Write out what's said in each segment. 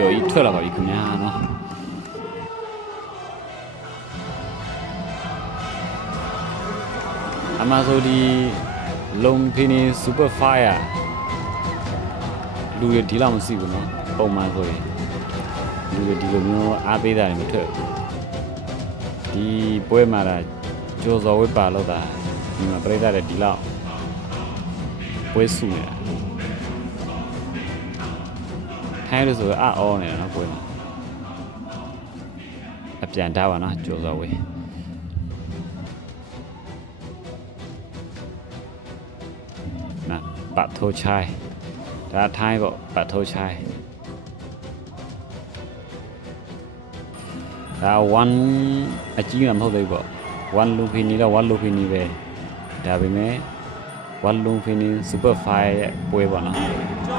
ကြော်ကြီးထွက်လာပါပြီခင်ဗျာနော်အမဆိုဒီလုံဖီနီစူပါဖိုင်ယာလူရဒီလောက်မရှိဘူးနော်ပုံမှန်ဆိုရင်လူရဒီလိုမျိုးအားပေးတာတွေမထွက်ဘူးဒီပွဲမှာလာကြော်စော်ဝဲပါလို့တာဒီမှာပြိတ္တာတွေဒီလောက်ပွဲစုနေတာ ထိုင်းလို့ဆိုတော့အအောနေတာနော်ကိုယ်အပြန်ထားပါနော်ကြိုးစော်ဝေးနာပတ်ထိုးချိုင်းဒါထိုင်းပေါ့ပတ်ထိုးချိုင်းဒါ1အကြီးမှမဟုတ်သေးဘူးပေါ့1လူဖီနီတော့1လူဖီနီပဲဒါပေမဲ့1လူဖီနီစူပါဖိုင်ရဲ့ပွဲပေါ့နော်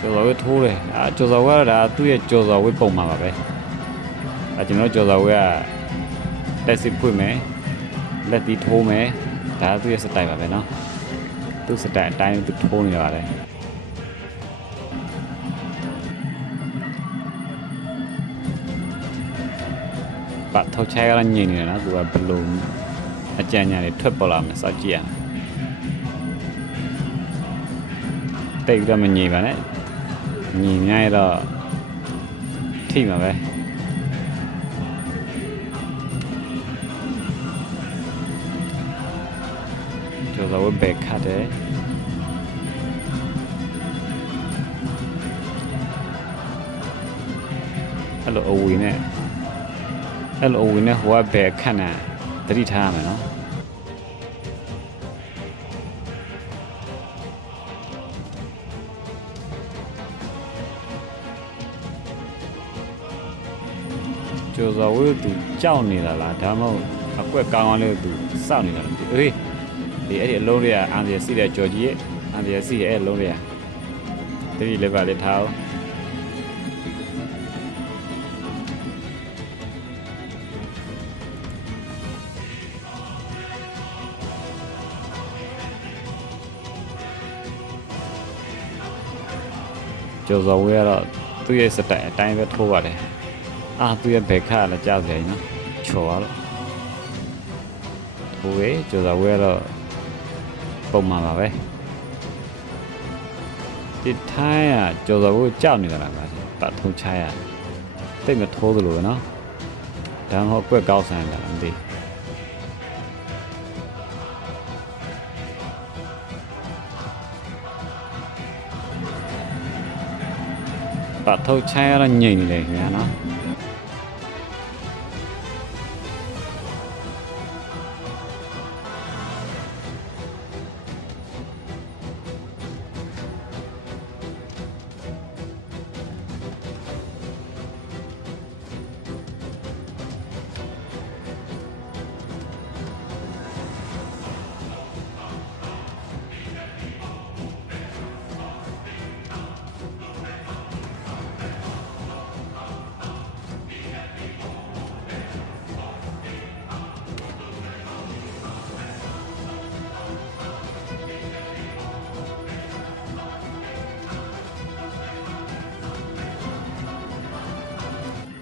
ကျော်စော်ဝဲထိုးတယ်အာကျော်စော်ဝဲကဒါသူ့ရဲ့ကျော်စော်ဝဲပုံမှာပါပဲအဲကျွန်တော်ကျော်စော်ဝဲကတက်စစ်ဖွင့်မယ်လက်တီထိုးမယ်ဒါသူ့ရဲ့စတိုင်ပါပဲเนาะသူ့စတိုင်အတိုင်းသူထိုးနေပါတယ်ပတ်ထောက်ချဲကလည်းညင်နေတယ်နော်သူကဘလုံးအကြံညာတွေထွက်ပေါ်လာမယ်စောက်ကြည့်ရမယ်တိတ်တော့မညင်ပါနဲ့ ညီများရတော့ထိမှာပဲကျော်တော်ဝဘက်ခတ်တယ်အဲ့လိုအဝီနဲ့အဲ့လိုအဝီနဲ့ဟိုကဘက်ခတ်နေတတိထားရမယ်နော် ကျော်စော်ဝဲသူကြောက်နေတာလားဒါမှမဟုတ်အကွက်ကောင်းကောင်းလေးသူစောင့်နေတာလားမသိဘူးအေးဒီအဲ့ဒီအလုံးလေးကအန်ဒီစီတဲ့ကြော်ကြီးရဲ့အန်ဒီစီရဲ့အဲ့အလုံးလေးကတတိလေးပါလေးထားအောင်ကျော်စော်ဝဲကတော့သူ့ရဲ့စတိုင်အတိုင်းပဲထိုးပါတယ် အာသူရဲ့ဘက်ခါလည်းကြောက်ကြရင်နော်ချော်ရတော့ဟိုဝေးကျော်သာဝဲတော့ပုံမှန်ပါပဲဒီထိုင်းကကျော်သာဝဲကြောက်နေတာလားဗျာပတ်ထုံချရတိတ်မထိုးသလိုပဲနော်ဒါမှမဟုတ်ကွက်ကောက်ဆိုင်တာလားမသိပတ်ထုံချရတော့ညိတ်နေတယ်ခင်ဗျာနော်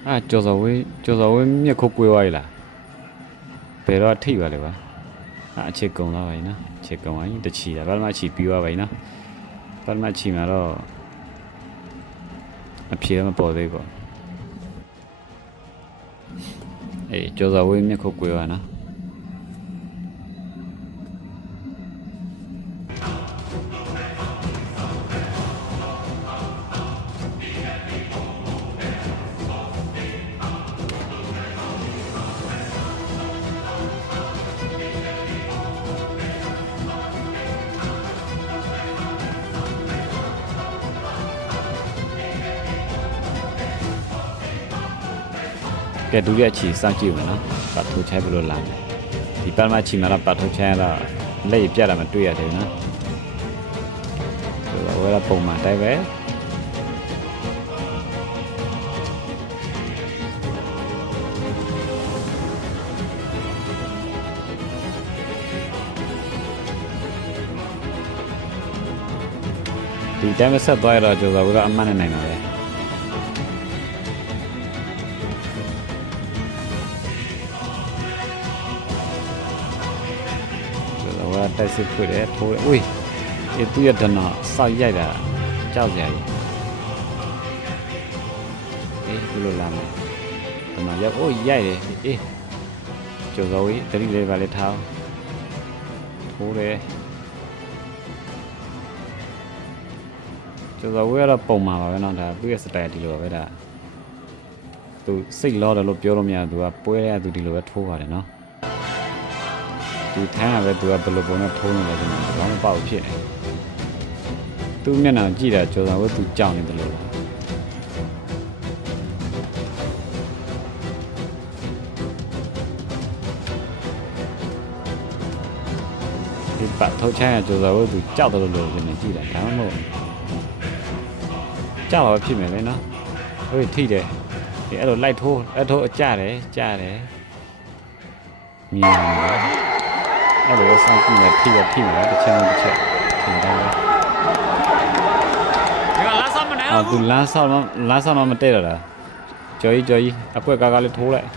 အာကျော်စော်ဝေးကျော်စော်ဝေးမြက်ခိုးကွေးသွားပြီလားဘယ်တော့ထိပ်ပါလဲပါအာအချစ်ကုံသွားပါရင်နော်အချစ်ကုံပါရင်တချီတာဘာမှချီပြီးသွားပါရင်နော်ဘာမှချီမှာတော့အဖြေမပေါ်သေးဘူးအေးကျော်စော်ဝေးမြက်ခိုးကွေးသွားနော် ကဲဒုတိယချီစောင့်ကြည့်ဦးမယ်နော်ပတ်ထိုးချိုက်ဘယ်လိုလာလဲဒီပတ်မှချီမှာတော့ပတ်ထုတ်ချမ်းတော့လက်ရပြတ်တာမတွေ့ရတယ်နော်ဆိုတော့ဝဲတော့ပုံမှန်တိုင်းပဲဒီတိုင်းပဲဆက်သွားရတော့ကျော်စောကတော့အမှန်နဲ့နိုင်ပါပဲ တိုက်စစ်ဖွေတယ်ပိုးတယ်။ဝေး။အဲသူ့ရဲ့ဒနာဆောက်ရိုက်တာကြောက်စရာကြီး။အေးဘယ်လိုလာမလဲ။ဒနာရောက်အိုးရိုက်တယ်။အေးကျော်စော်ဝေးတတိလေးပါလေထား။ထိုးတယ်။ကျော်စော်ဝေးကတော့ပုံမှာပါပဲနော်ဒါသူ့ရဲ့ style ဒီလိုပါပဲဒါ။သူစိတ်လောတယ်လို့ပြောလို့မရဘူးသူကပွဲတဲ့သူဒီလိုပဲထိုးပါတယ်နော်။ သူထိုင်းရပဲသူကဘယ်လိုပုံနဲ့ထိုးနေလဲကျွန်တော်ဘာမှမပေါ့ဖြစ်နေသူမျက်နှာကြည့်တာကျော်စောဝဲသူကြောက်နေတယ်လို့ဒီပတ်ထုတ်ချမ်းရကျော်စောဝဲသူကြောက်တယ်လို့လို့ကျွန်တော်ကြည့်တာဒါမှမဟုတ်ကြောက်ပါဖြစ်မယ်လေနော်ဟိုထိတယ်ဒီအဲ့လိုလိုက်ထိုးအဲ့ထိုးအကြတယ်ကြားတယ်မြင်တယ် အဲ့လိုစောင့်ကြည့်နေထိရထိမယ်တစ်ချက်တစ်ချက်ထင်တယ်ဒီကလာဆောင်မနေအော်တော့သူလမ်းဆောင်တော့လမ်းဆောင်တော့မတည့်တော့တာကြော်ကြီးကြော်ကြီးအကွက်ကားကားလေးထိုးလိုက်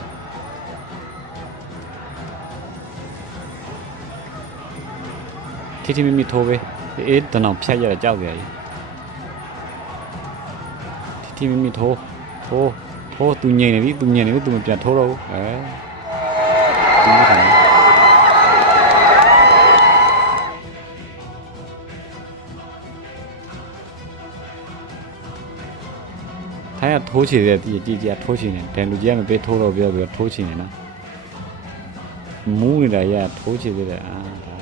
ထိထိမိမိထိုးပဲအေးတနောင်ဖြတ်ရတာကြောက်ကြကြီးတီမီမီထိုးထိုးထိုးသူငြိမ်နေပြီသူငြိမ်နေပြီသူမပြန်ထိုးတော့ဘူးအဲသူမထို င်ထိုင်ရထိုးချင်တယ်ဒီကြည်ကြည်ထိုးချင်တယ်ဒန်လူကြီးကမပေးထိုးတော့ပြောပြီးထိုးချင်တယ်နော်မူးနေတာရထိုးချင်တယ်အာဒါ